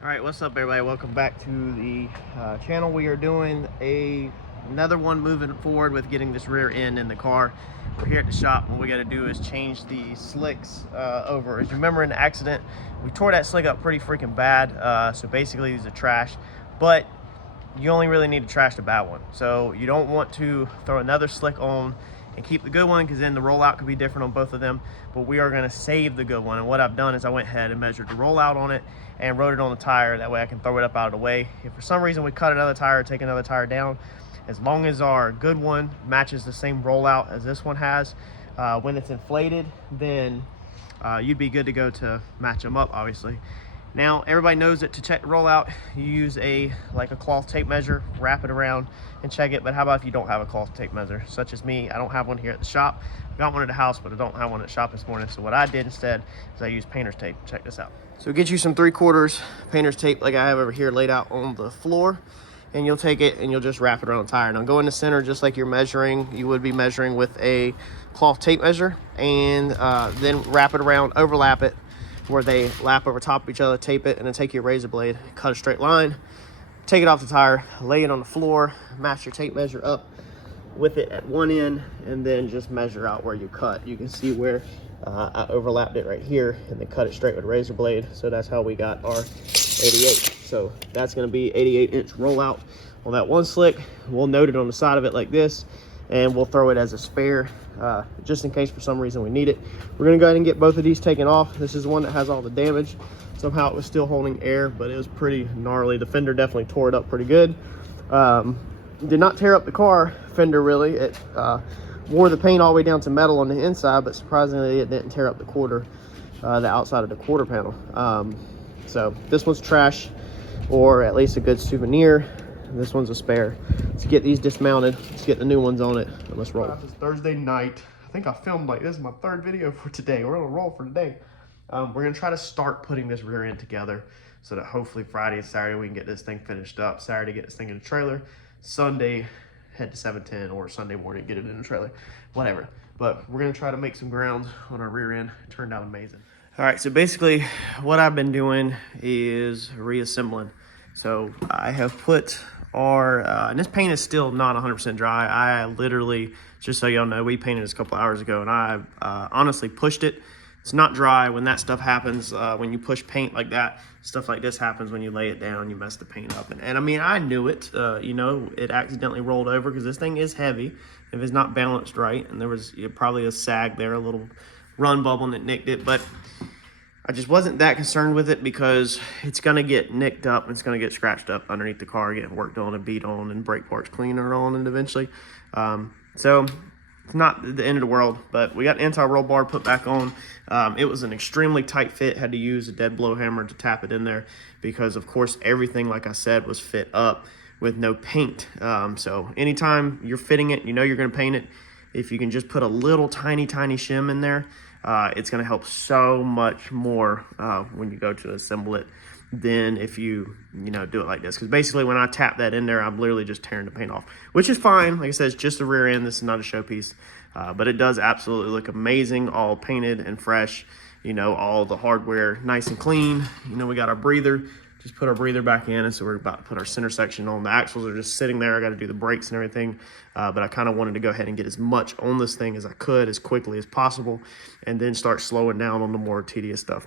All right, what's up, everybody? Welcome back to the channel. We are doing another one moving forward with getting this rear end in the car. We're here at the shop. What we got to do is change the slicks over. As you remember, in the accident, we tore that slick up pretty freaking bad. So basically, these are trash, but you only really need to trash the bad one. So you don't want to throw another slick on and keep the good one, because then the rollout could be different on both of them. But we are going to save the good one, and what I've done is I went ahead and measured the rollout on it and wrote it on the tire. That way I can throw it up out of the way. If for some reason we cut another tire or take another tire down, as long as our good one matches the same rollout as this one has, when it's inflated, then you'd be good to go to match them up, obviously. Now, everybody knows that to check the rollout, you use a cloth tape measure, wrap it around and check it. But how about if you don't have a cloth tape measure, such as me? I don't have one here at the shop. I got one at the house, but I don't have one at the shop this morning. So what I did instead is I used painter's tape. Check this out. So get you some 3/4 painter's tape like I have over here laid out on the floor, and you'll take it and you'll just wrap it around the tire. Now go in the center just like you're measuring. You would be measuring with a cloth tape measure, and then wrap it around, overlap it where they lap over top of each other, tape it, and then take your razor blade, cut a straight line, take it off the tire, lay it on the floor, match your tape measure up with it at one end, and then just measure out where you cut. You can see where I overlapped it right here and then cut it straight with a razor blade. So that's how we got our 88. So that's gonna be 88-inch rollout on that one slick. We'll note it on the side of it like this, and we'll throw it as a spare just in case for some reason we need it. We're gonna go ahead and get both of these taken off. This is the one that has all the damage. Somehow it was still holding air, but it was pretty gnarly. The fender definitely tore it up pretty good. Did not tear up the car fender really. It wore the paint all the way down to metal on the inside, but surprisingly it didn't tear up the quarter, the outside of the quarter panel. So this one's trash, or at least a good souvenir. This one's a spare. Let's get these dismounted. Let's get the new ones on it, and let's roll. It's Thursday night. I think I filmed this is my third video for today. We're gonna roll for today. We're gonna try to start putting this rear end together so that hopefully Friday and Saturday we can get this thing finished up. Saturday, get this thing in the trailer. Sunday, head to 710, or Sunday morning, get it in the trailer, whatever. But we're gonna try to make some ground on our rear end. It turned out amazing. All right, so basically what I've been doing is reassembling. So I have put our, and this paint is still not 100% dry. I literally, just so y'all know, we painted this a couple hours ago, and I honestly pushed it. It's not dry. When that stuff happens, when you push paint like that, stuff like this happens when you lay it down, you mess the paint up. And I mean, I knew it, you know, it accidentally rolled over because this thing is heavy if it's not balanced right. And there was probably a sag there, a little run bubble that nicked it, but I just wasn't that concerned with it because it's gonna get nicked up and it's gonna get scratched up underneath the car, getting worked on and beat on, and brake parts cleaner on, and eventually. So it's not the end of the world, but we got anti-roll bar put back on. It was an extremely tight fit. Had to use a dead blow hammer to tap it in there because, of course, everything, like I said, was fit up with no paint. So anytime you're fitting it, you know you're gonna paint it. If you can just put a little tiny shim in there, it's going to help so much more when you go to assemble it than if you do it like this. Because basically when I tap that in there, I'm literally just tearing the paint off, which is fine. Like I said, it's just the rear end. This is not a showpiece, but it does absolutely look amazing, all painted and fresh. You know, all the hardware nice and clean. You know, we got our breather. Just put our breather back in, and so we're about to put our center section on. The axles are just sitting there. I got to do the brakes and everything, but I kind of wanted to go ahead and get as much on this thing as I could as quickly as possible, and then start slowing down on the more tedious stuff.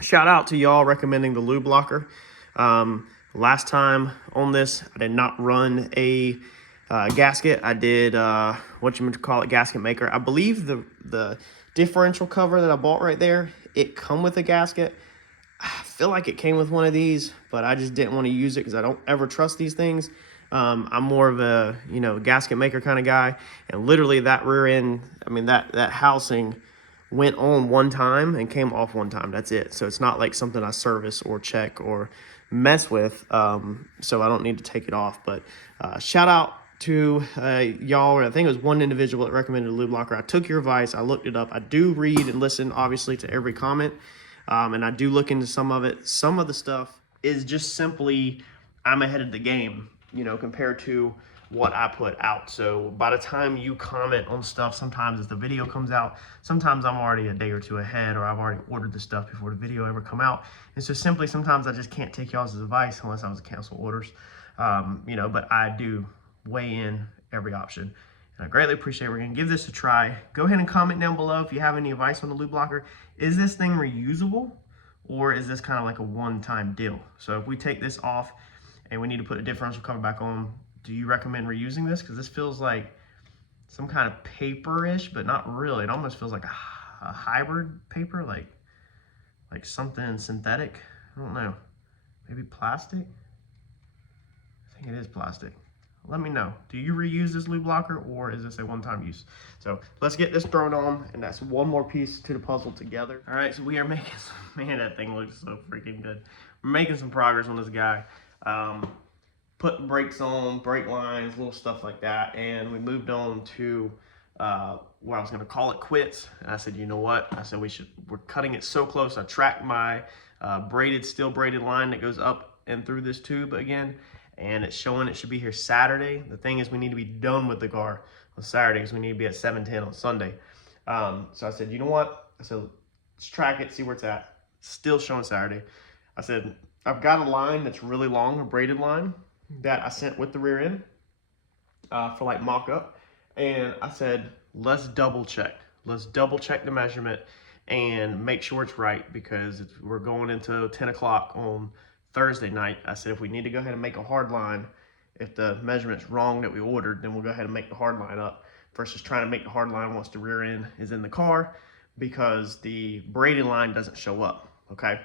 Shout out to y'all recommending the lube locker. Last time on this, I did not run a gasket. I did gasket maker. I believe the differential cover that I bought right there, it come with a gasket. I feel like it came with one of these, but I just didn't want to use it because I don't ever trust these things. I'm more of a, gasket maker kind of guy. And literally that rear end, I mean, that housing went on one time and came off one time. That's it. So it's not like something I service or check or mess with. So I don't need to take it off. But shout out to y'all. I think it was one individual that recommended a lube locker. I took your advice. I looked it up. I do read and listen, obviously, to every comment. And I do look into some of it. Some of the stuff is just simply, I'm ahead of the game, compared to what I put out. So by the time you comment on stuff, sometimes as the video comes out, sometimes I'm already a day or two ahead, or I've already ordered the stuff before the video ever come out. And so simply sometimes I just can't take y'all's advice unless I was to cancel orders. You know, but I do weigh in every option. And I greatly appreciate it. We're gonna give this a try. Go ahead and comment down below if you have any advice on the lube blocker. Is this thing reusable, or is this kind of like a one-time deal? So if we take this off and we need to put a differential cover back on, do you recommend reusing this? Because this feels like some kind of paper-ish, but not really. It almost feels like a hybrid paper, like something synthetic. I don't know, maybe plastic? I think it is plastic. Let me know. Do you reuse this lube blocker, or is this a one-time use? So let's get this thrown on, and that's one more piece to the puzzle together. All right, so we are making some, man, that thing looks so freaking good. We're making some progress on this guy. Put brakes on, brake lines, little stuff like that, and we moved on to where I was gonna call it quits. And I said, you know what? I said we're cutting it so close. I tracked my steel braided line that goes up and through this tube again, and it's showing it should be here Saturday. The thing is, we need to be done with the car on Saturday because we need to be at 7:10 on Sunday. So I said, you know what? I said, let's track it, see where it's at. Still showing Saturday. I said, I've got a line that's really long, a braided line that I sent with the rear end for like mock-up. And I said, let's double check. Let's double check the measurement and make sure it's right, because we're going into 10 o'clock on Thursday night. I said, if we need to go ahead and make a hard line, if the measurement's wrong that we ordered, then we'll go ahead and make the hard line up versus trying to make the hard line once the rear end is in the car, because the braided line doesn't show up, okay?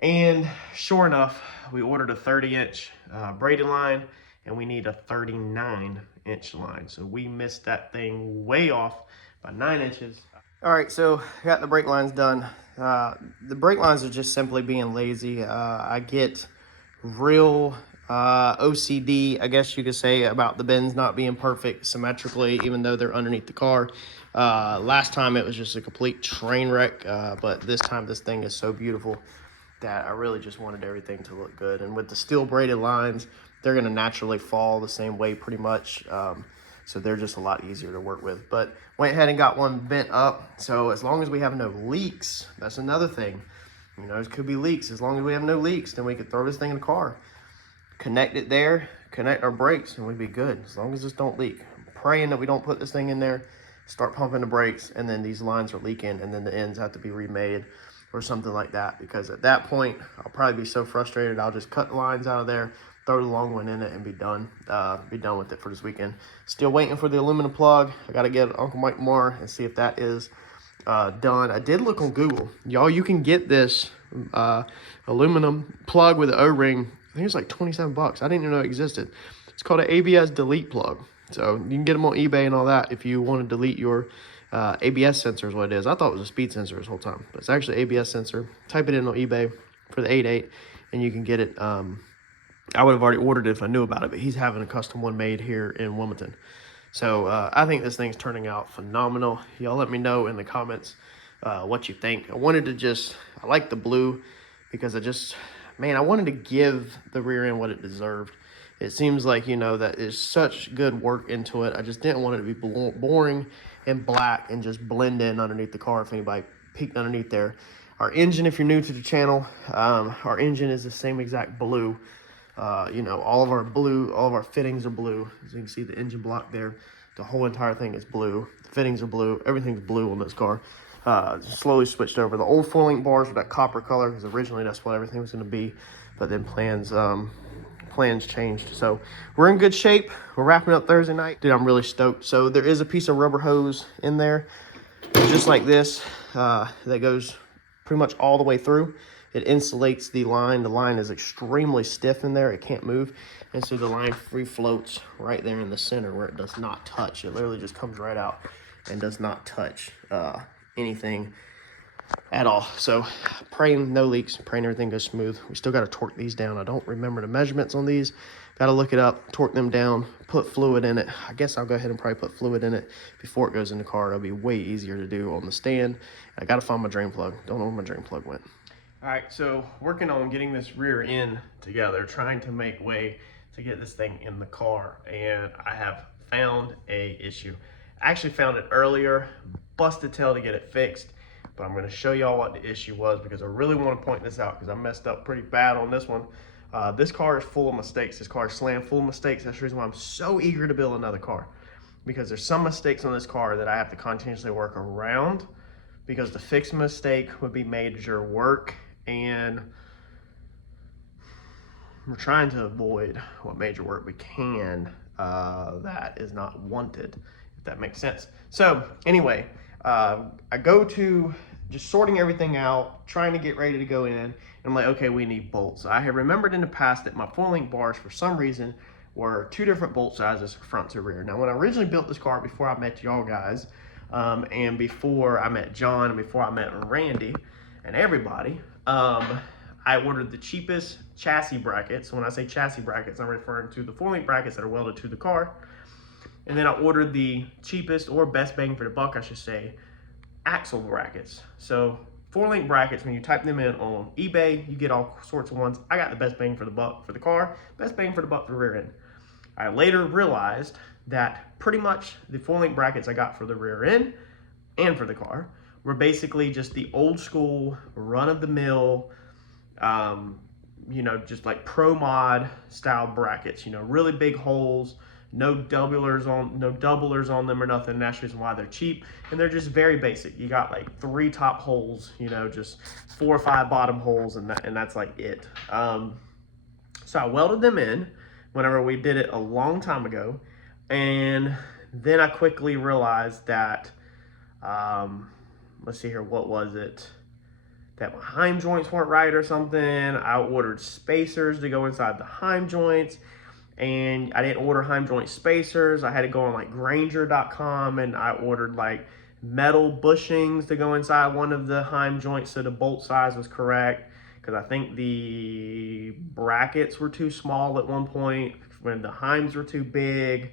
And sure enough, we ordered a 30-inch braided line, and we need a 39-inch line. So we missed that thing way off by 9 inches. All right, so got the brake lines done. The brake lines are just simply being lazy. I get real OCD, I guess you could say, about the bends not being perfect symmetrically, even though they're underneath the car. Last time it was just a complete train wreck, but this time this thing is so beautiful that I really just wanted everything to look good. And with the steel braided lines, they're gonna naturally fall the same way pretty much. So they're just a lot easier to work with. But went ahead and got one bent up. So as long as we have no leaks, that's another thing. You know, it could be leaks. As long as we have no leaks, then we could throw this thing in the car, connect it there, connect our brakes, and we'd be good. As long as this don't leak. I'm praying that we don't put this thing in there, start pumping the brakes, and then these lines are leaking, and then the ends have to be remade or something like that, because at that point I'll probably be so frustrated I'll just cut the lines out of there, throw the long one in it, and be done with it for this weekend. Still waiting for the aluminum plug. I gotta get Uncle Mike Moore and see if that is done. I did look on Google, y'all. You can get this aluminum plug with an O-ring. I think it's like 27 bucks. I didn't even know it existed. It's called an ABS delete plug. So you can get them on eBay and all that if you want to delete your ABS sensor is what it is. I thought it was a speed sensor this whole time, but it's actually ABS sensor. Type it in on eBay for the 8.8 and you can get it. I would have already ordered it if I knew about it, but he's having a custom one made here in Wilmington. So I think this thing's turning out phenomenal. Y'all let me know in the comments what you think. I like the blue because I wanted to give the rear end what it deserved. It seems like, you know, that is such good work into it. I just didn't want it to be boring and black and just blend in underneath the car if anybody peeked underneath there. Our engine, if you're new to the channel, our engine is the same exact blue. You know, all of our fittings are blue. As you can see, the engine block there, the whole entire thing is blue. The fittings are blue. Everything's blue on this car. Slowly switched over. The old 4-link bars were that copper color because originally that's what everything was going to be, but then plans changed. So we're in good shape. We're wrapping up Thursday night. Dude, I'm really stoked. So there is a piece of rubber hose in there, just like this, that goes pretty much all the way through. It insulates the line. The line is extremely stiff in there. It can't move. And so the line free floats right there in the center where it does not touch. It literally just comes right out and does not touch anything at all. So praying no leaks, praying everything goes smooth. We still got to torque these down. I don't remember the measurements on these. Got to look it up, torque them down, put fluid in it. I guess I'll go ahead and probably put fluid in it before it goes in the car. It'll be way easier to do on the stand. I got to find my drain plug. Don't know where my drain plug went. All right, so working on getting this rear end together, trying to make way to get this thing in the car, and I have found a issue. I actually found it earlier, busted tail to get it fixed, but I'm gonna show y'all what the issue was because I really wanna point this out because I messed up pretty bad on this one. This car is full of mistakes. This car is slammed full of mistakes. That's the reason why I'm so eager to build another car, because there's some mistakes on this car that I have to continuously work around, because to fix a mistake would be major work, and we're trying to avoid what major work we can that is not wanted, if that makes sense. So anyway, I go to just sorting everything out, trying to get ready to go in, and I'm like, okay, we need bolts. I have remembered in the past that my 4-link bars, for some reason, were 2 different bolt sizes, front to rear. Now, when I originally built this car, before I met y'all guys, and before I met John, and before I met Randy, and everybody, I ordered the cheapest chassis brackets. When I say chassis brackets, I'm referring to the 4-link brackets that are welded to the car. And then I ordered the cheapest, or best bang for the buck, I should say, axle brackets. So 4-link brackets, when you type them in on eBay, you get all sorts of ones. I got the best bang for the buck for the car, best bang for the buck for the rear end. I later realized that pretty much the 4-link brackets I got for the rear end and for the car were basically just the old school, run-of-the-mill, you know, just like pro mod style brackets, you know, really big holes, no doublers on them or nothing. And that's the reason why they're cheap, and they're just very basic. You got like 3 top holes, you know, just 4 or 5 bottom holes, and that's like it. So I welded them in whenever we did it a long time ago, and then I quickly realized that let's see here, what was it, that my heim joints weren't right or something. I ordered spacers to go inside the heim joints, and I didn't order heim joint spacers. I had to go on like Grainger.com, and I ordered like metal bushings to go inside one of the heim joints so the bolt size was correct, because I think the brackets were too small at one point when the heims were too big.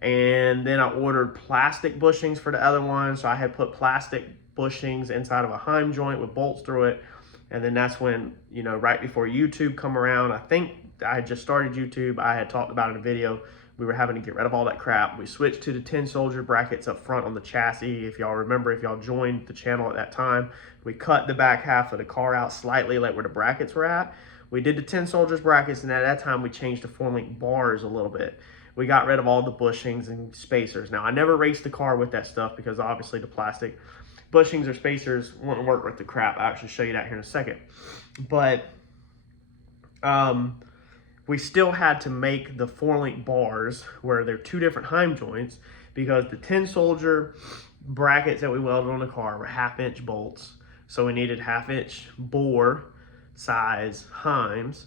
And then I ordered plastic bushings for the other one, so I had put plastic bushings inside of a heim joint with bolts through it. And then that's when, you know, right before YouTube come around, I think I had just started YouTube, I had talked about in a video, we were having to get rid of all that crap. We switched to the tin soldier brackets up front on the chassis. If y'all remember, if y'all joined the channel at that time, we cut the back half of the car out slightly, like where the brackets were at. We did the tin soldiers brackets, and at that time we changed to 4-link bars a little bit. We got rid of all the bushings and spacers. Now, I never raced the car with that stuff because obviously the plastic bushings or spacers wouldn't work with the crap. I'll actually show you that here in a second. But we still had to make the 4-link bars where they're 2 different heim joints, because the tin soldier brackets that we welded on the car were 1/2-inch bolts. So we needed 1/2-inch bore size heims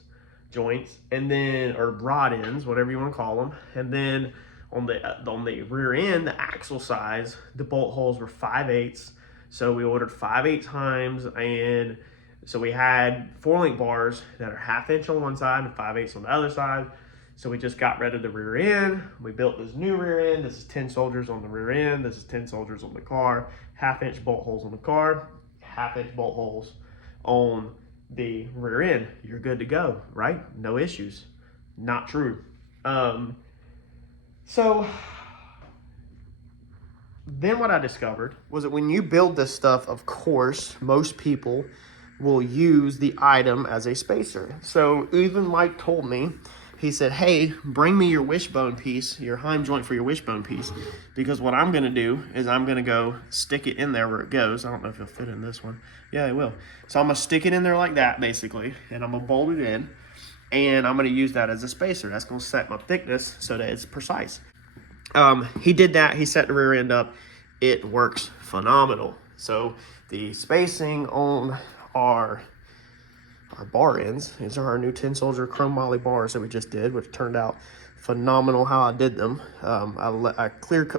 joints, and then, or rod ends, whatever you want to call them. And then on the rear end, the axle size, the bolt holes were 5/8. So we ordered 5/8 heims, and so we had 4-link bars that are 1/2-inch on one side and 5/8 on the other side. So we just got rid of the rear end. We built this new rear end. This is tin soldiers on the rear end. This is tin soldiers on the car. 1/2-inch bolt holes on the car, 1/2-inch bolt holes on the rear end. You're good to go, right? No issues. Not true. So then what I discovered was that when you build this stuff, of course, most people will use the item as a spacer. So even Mike told me, he said, hey, bring me your wishbone piece, your heim joint for your wishbone piece, because what I'm gonna do is I'm gonna go stick it in there where it goes. I don't know if it'll fit in this one. Yeah, it will. So I'm gonna stick it in there like that, basically, and I'm gonna bolt it in, and I'm gonna use that as a spacer. That's gonna set my thickness so that it's precise. He did that, he set the rear end up. It works phenomenal. So the spacing on our bar ends, these are our new tin soldier chrome moly bars that we just did, which turned out phenomenal how I did them. I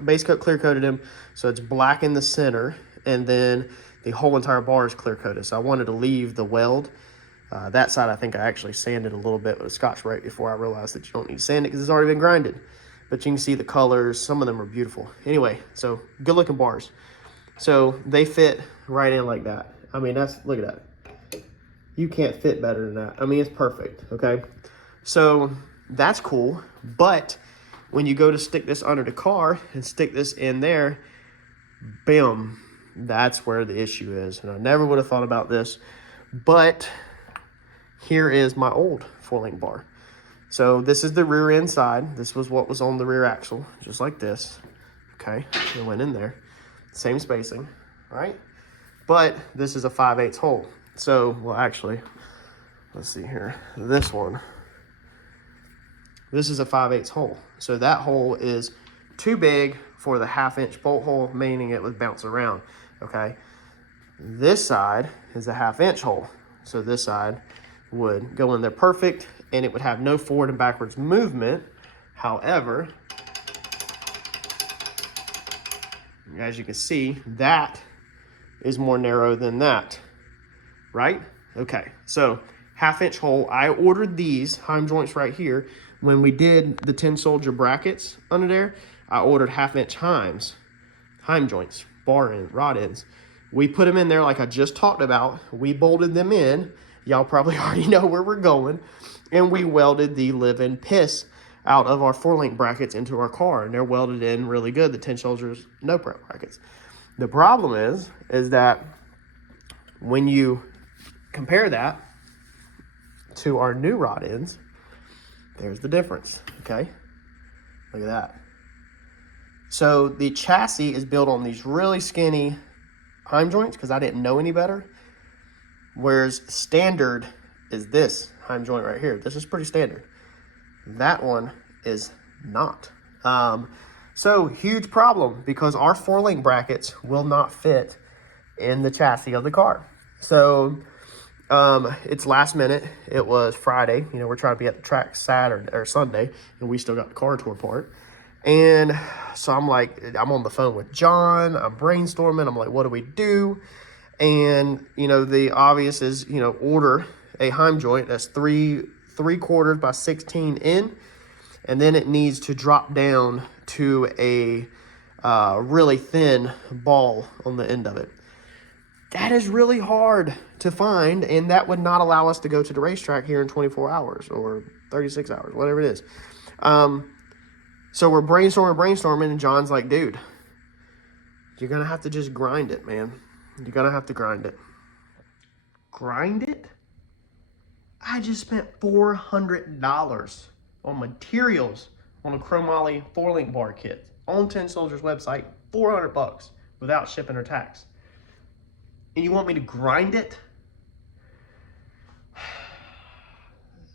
base coat clear coated them so it's black in the center, and then the whole entire bar is clear coated. So I wanted to leave the weld. That side I think I actually sanded a little bit with a Scotch-Brite before I realized that you don't need to sand it because it's already been grinded. But you can see the colors, some of them are beautiful. Anyway, so good looking bars. So they fit right in like that. I mean, look at that. You can't fit better than that. I mean, it's perfect, okay? So That's cool. But when you go to stick this under the car and stick this in there, bam, that's where the issue is. And I never would have thought about this, but here is my old 4-link bar. So this is the rear end side. This was what was on the rear axle, just like this. Okay, it went in there. Same spacing, right? But this is a 5/8 hole. So, well, actually, let's see here. This one, this is a 5/8 hole. So that hole is too big for the 1/2-inch bolt hole, meaning it would bounce around, okay? This side is a 1/2-inch hole. So this side would go in there perfect, and it would have no forward and backwards movement. However, as you can see, that is more narrow than that, right? Okay, so 1/2-inch hole. I ordered these heim joints right here. When we did the 10 soldier brackets under there, I ordered 1/2-inch heim joints, bar end, rod ends. We put them in there like I just talked about. We bolted them in. Y'all probably already know where we're going. And we welded the living piss out of our 4-link brackets into our car. And they're welded in really good, the 10 soldiers no prep brackets. The problem is that when you compare that to our new rod ends, there's the difference, okay? Look at that. So the chassis is built on these really skinny heim joints because I didn't know any better. Whereas standard is this heim joint right here. This is pretty standard. That one is not. So huge problem because our 4-link brackets will not fit in the chassis of the car. So it's last minute. It was Friday. You know, we're trying to be at the track Saturday or Sunday, and we still got the car tore apart. And so I'm like, I'm on the phone with John. I'm brainstorming. I'm like, what do we do? And, you know, the obvious is, you know, order a heim joint that's 3/4 by 16 in, and then it needs to drop down to a really thin ball on the end of it. That is really hard to find, and that would not allow us to go to the racetrack here in 24 hours or 36 hours, whatever it is. So we're brainstorming, and John's like, dude, you're going to have to just grind it, man. You're going to have to grind it. Grind it? I just spent $400 on materials on a chromoly 4-link bar kit on 10 Soldiers website, $400 without shipping or tax. And you want me to grind it?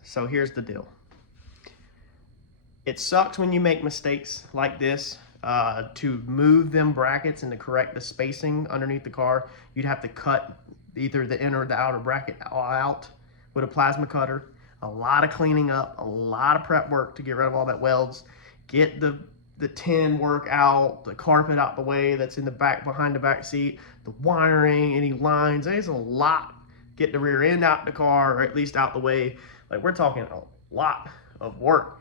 So here's the deal. It sucks when you make mistakes like this. To move them brackets and to correct the spacing underneath the car, you'd have to cut either the inner or the outer bracket out with a plasma cutter. A lot of cleaning up, a lot of prep work to get rid of all that welds, get the tin work out, the carpet out the way that's in the back, behind the back seat, the wiring, any lines. There's a lot. Get the rear end out the car, or at least out the way. Like, we're talking a lot of work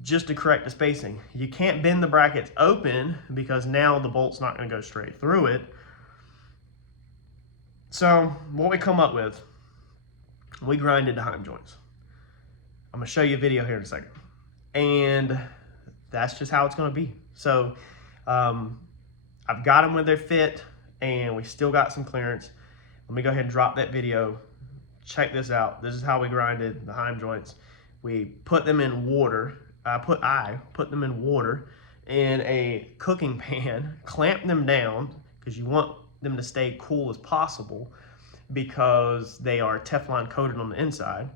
just to correct the spacing. You can't bend the brackets open because now the bolt's not going to go straight through it. So what we come up with, we grinded the heim joints. I'm going to show you a video here in a second. And that's just how it's going to be. So I've got them where they fit, and we still got some clearance. Let me go ahead and drop that video. Check this out. This is how we grinded the heim joints. We put them in water. I put them in water in a cooking pan, clamp them down because you want them to stay cool as possible because they are Teflon coated on the inside,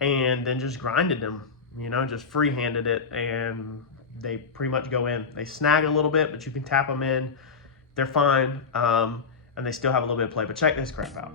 and then just grinded them, you know, just free-handed it, and they pretty much go in. They snag a little bit, but you can tap them in. They're fine, and they still have a little bit of play, but check this crap out.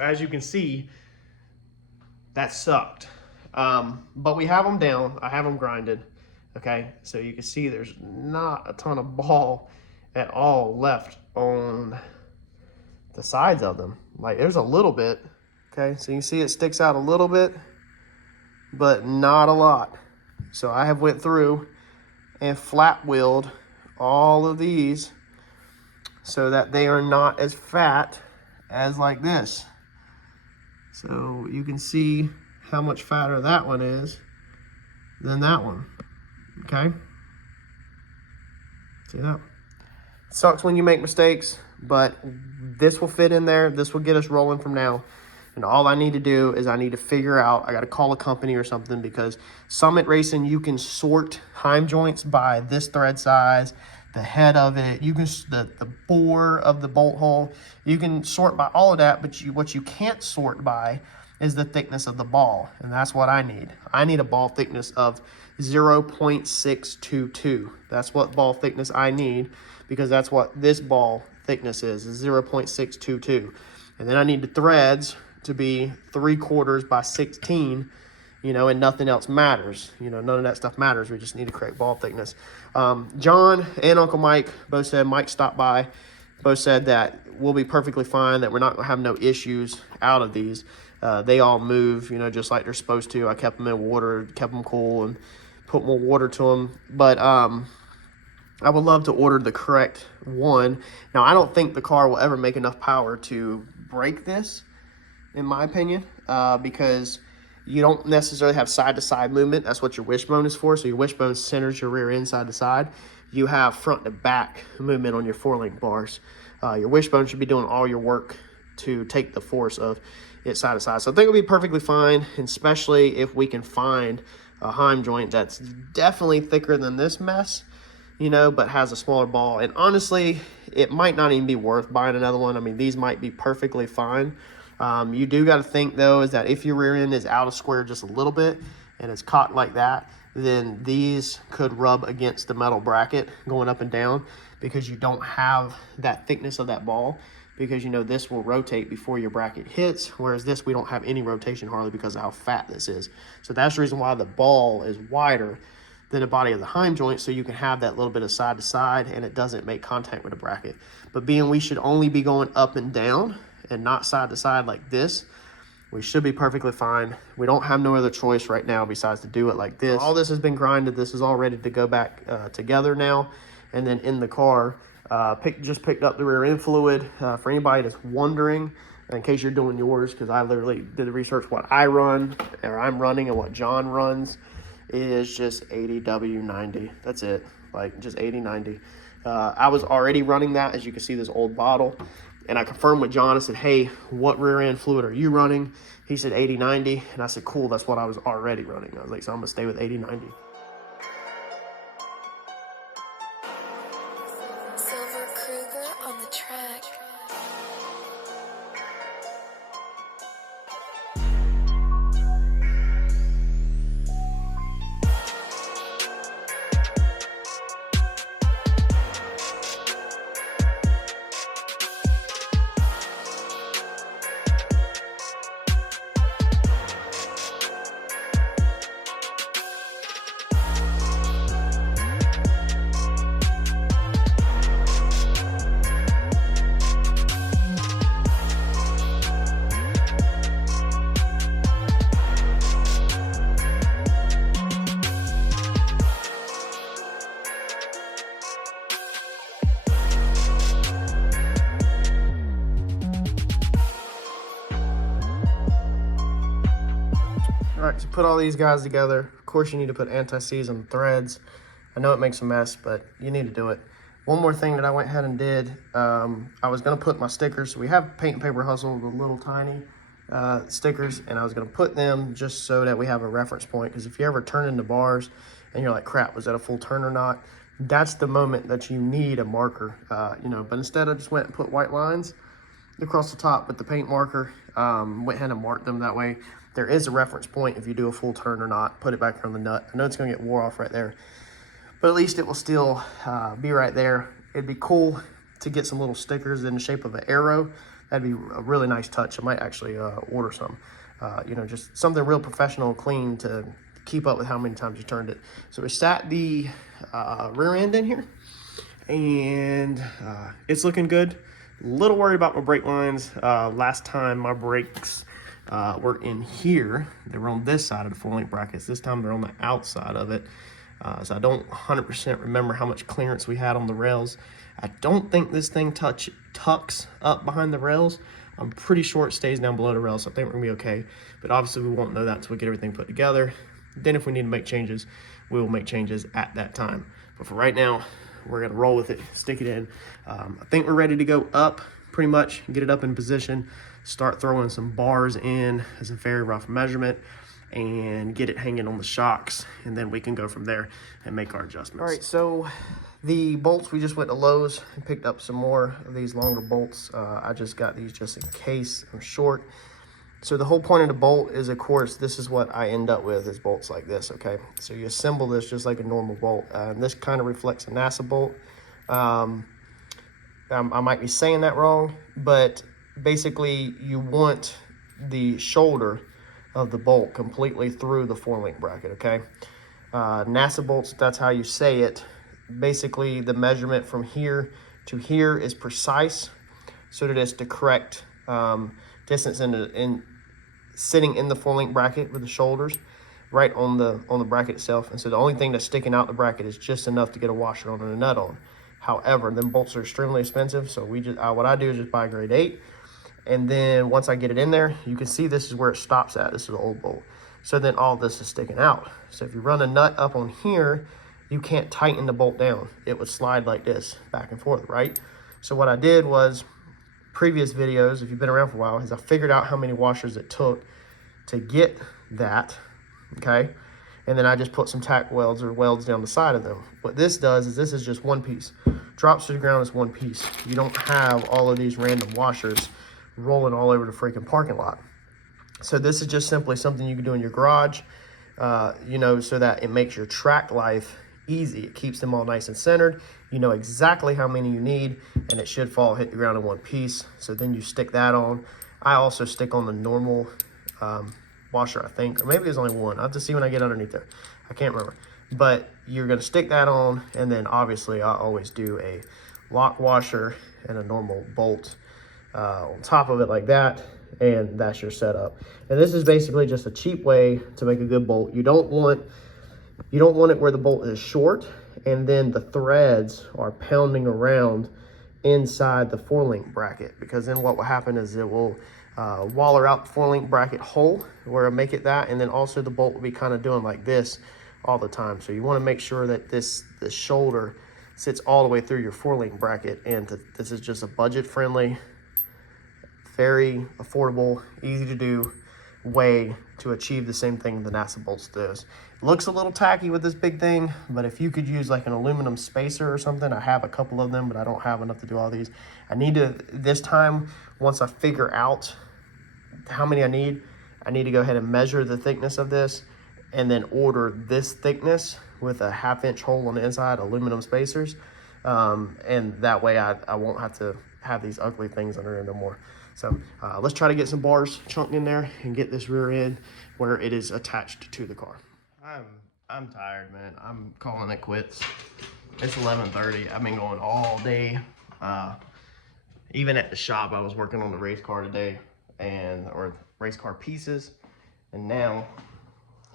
So as you can see, that sucked. But we have them down. I have them grinded. Okay, so you can see there's not a ton of ball at all left on the sides of them. Like there's a little bit. Okay, so you can see it sticks out a little bit, but not a lot. So I have went through and flat wheeled all of these so that they are not as fat as like this. So you can see how much fatter that one is than that one. Okay, see that? It sucks when you make mistakes, but this will fit in there. This will get us rolling from now. And all I need to do is I need to figure out, I got to call a company or something, because Summit Racing, you can sort Heim joints by this thread size, the head of it, you can the bore of the bolt hole, you can sort by all of that, but what you can't sort by is the thickness of the ball, and that's what I need. I need a ball thickness of 0.622. That's what ball thickness I need, because that's what this ball thickness is 0.622. And then I need the threads to be 3/4 by 16, you know, and nothing else matters. You know, none of that stuff matters. We just need to create ball thickness. John and Uncle Mike both said, Mike stopped by, both said that we'll be perfectly fine, that we're not going to have no issues out of these. They all move, you know, just like they're supposed to. I kept them in water, kept them cool, and put more water to them. But I would love to order the correct one. Now, I don't think the car will ever make enough power to break this, in my opinion, because you don't necessarily have side-to-side movement. That's what your wishbone is for. So your wishbone centers your rear end side to side. You have front to back movement on your 4-link bars. Your wishbone should be doing all your work to take the force of it side to side. So I think it'll be perfectly fine, especially if we can find a Heim joint that's definitely thicker than this mess, you know, but has a smaller ball. And honestly, it might not even be worth buying another one. I mean, these might be perfectly fine. You do got to think, though, is that if your rear end is out of square just a little bit and it's caught like that, then these could rub against the metal bracket going up and down, because you don't have that thickness of that ball, because, you know, this will rotate before your bracket hits, whereas this, we don't have any rotation hardly because of how fat this is. So that's the reason why the ball is wider than the body of the Heim joint, so you can have that little bit of side to side and it doesn't make contact with the bracket. But being we should only be going up and down and not side to side like this, we should be perfectly fine. We don't have no other choice right now besides to do it like this. All this has been grinded. This is all ready to go back together now. And then in the car, just picked up the rear end fluid. For anybody that's wondering, in case you're doing yours, because I literally did the research, what I run, or I'm running, and what John runs is just 80W90. That's it, like just 8090. I was already running that, as you can see, this old bottle. And I confirmed with John. I said, hey, what rear end fluid are you running? He said 8090. And I said, cool, that's what I was already running. I was like, so I'm going to stay with 8090. On the track. All right, to put all these guys together, of course you need to put anti-seize on the threads. I know it makes a mess, but you need to do it. One more thing that I went ahead and did, I was gonna put my stickers. So we have Paint and Paper Hustle, the little tiny stickers, and I was gonna put them just so that we have a reference point, because if you ever turn into bars and you're like, crap, was that a full turn or not? That's the moment that you need a marker, you know, but instead I just went and put white lines across the top with the paint marker, went ahead and marked them that way. There is a reference point if you do a full turn or not. Put it back on the nut. I know it's gonna get wore off right there, but at least it will still be right there. It'd be cool to get some little stickers in the shape of an arrow that'd be a really nice touch. I might actually order some. You know, just something real professional, clean to keep up with how many times you turned it. So we sat the rear end in here, and it's looking good. A little worried about my brake lines. Last time my brakes were in here. They were on this side of the full length brackets. This time they're on the outside of it. So I don't 100% remember how much clearance we had on the rails. I don't think this thing tucks up behind the rails. I'm pretty sure it stays down below the rails, so I think we're gonna be okay. But obviously we won't know that until we get everything put together. Then if we need to make changes, we will make changes at that time. But for right now, we're gonna roll with it, stick it in. I think we're ready to go up, pretty much, get it up in position, start throwing some bars in as a very rough measurement, and get it hanging on the shocks, and then we can go from there and make our adjustments. All right, so the bolts, we just went to Lowe's and picked up some more of these longer bolts. I just got these just in case I'm short. So the whole point of the bolt is, of course, this is what I end up with, is bolts like this, okay? So you assemble this just like a normal bolt. And this kind of reflects a NASA bolt. I might be saying that wrong, but basically you want the shoulder of the bolt completely through the four-link bracket, okay? NASA bolts, that's how you say it. Basically, the measurement from here to here is precise, so that it's the correct distance in sitting in the four-link bracket with the shoulders right on the bracket itself. And so the only thing that's sticking out the bracket is just enough to get a washer on and a nut on. However, them bolts are extremely expensive, so we just what I do is just buy grade 8. And then once I get it in there, you can see this is where it stops at. This is the old bolt. So then all this is sticking out. So if you run a nut up on here, you can't tighten the bolt down. It would slide like this, back and forth, right? So what I did was, previous videos, if you've been around for a while, is I figured out how many washers it took to get that, okay? And then I just put some tack welds or welds down the side of them. What this does is this is just one piece. Drops to the ground is one piece. You don't have all of these random washers rolling all over the freaking parking lot. So this is just simply something you can do in your garage, you know, so that it makes your track life easy. It keeps them all nice and centered. You know exactly how many you need, and it should hit the ground in one piece. So then you stick that on. I also stick on the normal washer, I think, or maybe there's only one. I'll have to see when I get underneath there. I can't remember. But you're gonna stick that on, and then obviously I always do a lock washer and a normal bolt on top of it like that, and that's your setup. And this is basically just a cheap way to make a good bolt. You don't want it where the bolt is short and then the threads are pounding around inside the four-link bracket, because then what will happen is it will waller out the four-link bracket hole where it'll make it that, and then also the bolt will be kind of doing like this all the time. So you want to make sure that this shoulder sits all the way through your four-link bracket, and this is just a budget-friendly, very affordable, easy to do way to achieve the same thing the NASA bolts does. It looks a little tacky with this big thing, but if you could use like an aluminum spacer or something, I have a couple of them, but I don't have enough to do all these. I need to, this time, once I figure out how many I need to go ahead and measure the thickness of this, and then order this thickness with a 1/2-inch hole on the inside, aluminum spacers, and that way I won't have to have these ugly things under there no more. So let's try to get some bars chunked in there and get this rear end where it is attached to the car. I'm tired, man. I'm calling it quits. It's 11:30. I've been going all day. Even at the shop, I was working on the race car today, or race car pieces, and now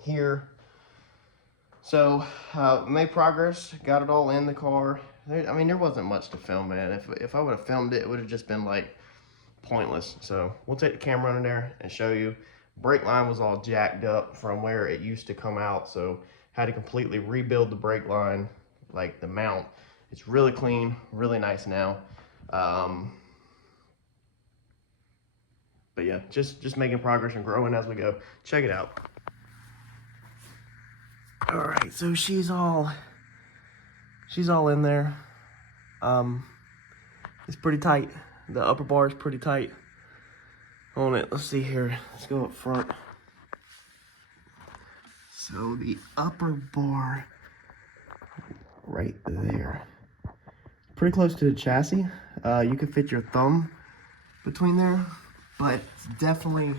here. So made progress, got it all in the car. I mean, there wasn't much to film, man. If I would have filmed it, it would have just been like pointless. So we'll take the camera under there and show you. Brake line was all jacked up from where it used to come out, so had to completely rebuild the brake line, like the mount. It's really clean, really nice now. But yeah, just making progress and growing as we go. Check it out. All right, so she's all in there. It's pretty tight. The upper bar is pretty tight on it. Let's see here. Let's go up front. So the upper bar right there, pretty close to the chassis. You can fit your thumb between there, but it's definitely,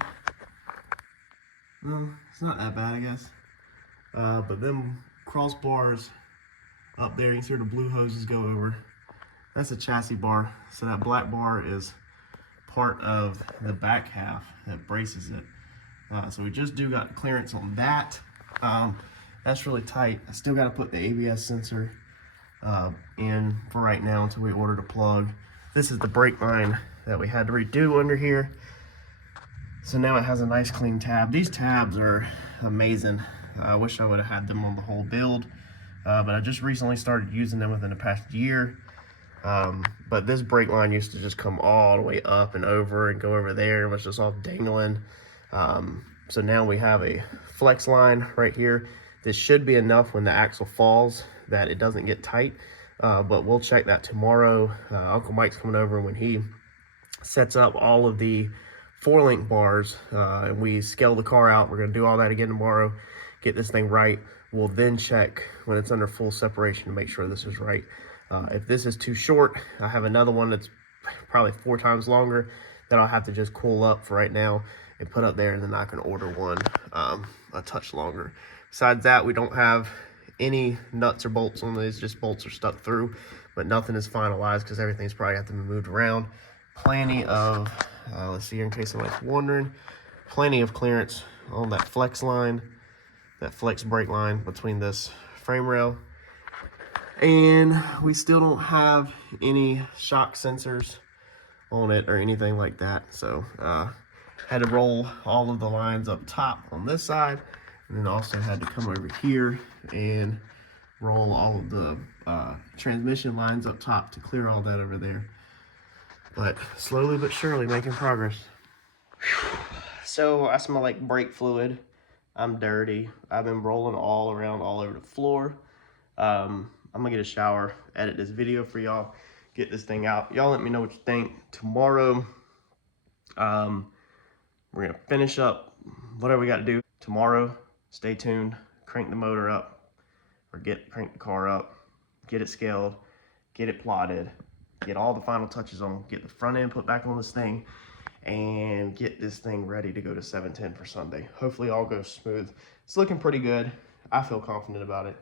well, it's not that bad, I guess. But them crossbars up there, you can see where the blue hoses go over. That's a chassis bar. So that black bar is part of the back half that braces it. So we just got clearance on that. That's really tight. I still got to put the ABS sensor in for right now until we order the plug. This is the brake line that we had to redo under here. So now it has a nice clean tab. These tabs are amazing. I wish I would have had them on the whole build, but I just recently started using them within the past year. But this brake line used to just come all the way up and over and go over there. It was just all dangling. So now we have a flex line right here. This should be enough when the axle falls that it doesn't get tight, but we'll check that tomorrow. Uncle Mike's coming over, and when he sets up all of the 4-link bars and we scale the car out, we're going to do all that again tomorrow, get this thing right. We'll then check when it's under full separation to make sure this is right. If this is too short, I have another one that's probably 4 times longer that I'll have to just cool up for right now and put up there, and then I can order one a touch longer. Besides that, we don't have any nuts or bolts on these, just bolts are stuck through, but nothing is finalized because everything's probably have to be moved around. Plenty of, let's see here in case somebody's wondering, plenty of clearance on that flex line, that flex brake line between this frame rail. And we still don't have any shock sensors on it or anything like that. So had to roll all of the lines up top on this side, and then also had to come over here and roll all of the transmission lines up top to clear all that over there. But slowly but surely making progress. So I smell like brake fluid. I'm dirty. I've been rolling all around all over the floor. I'm gonna get a shower, edit this video for y'all, get this thing out. Y'all let me know what you think. Tomorrow, we're gonna finish up whatever we gotta do. Tomorrow, stay tuned, crank the motor up, or crank the car up, get it scaled, get it plotted, get all the final touches on, get the front end put back on this thing, and get this thing ready to go to 710 for Sunday. Hopefully all goes smooth. It's looking pretty good. I feel confident about it.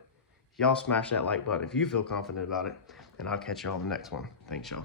Y'all smash that like button if you feel confident about it, and I'll catch you all on the next one. Thanks, y'all.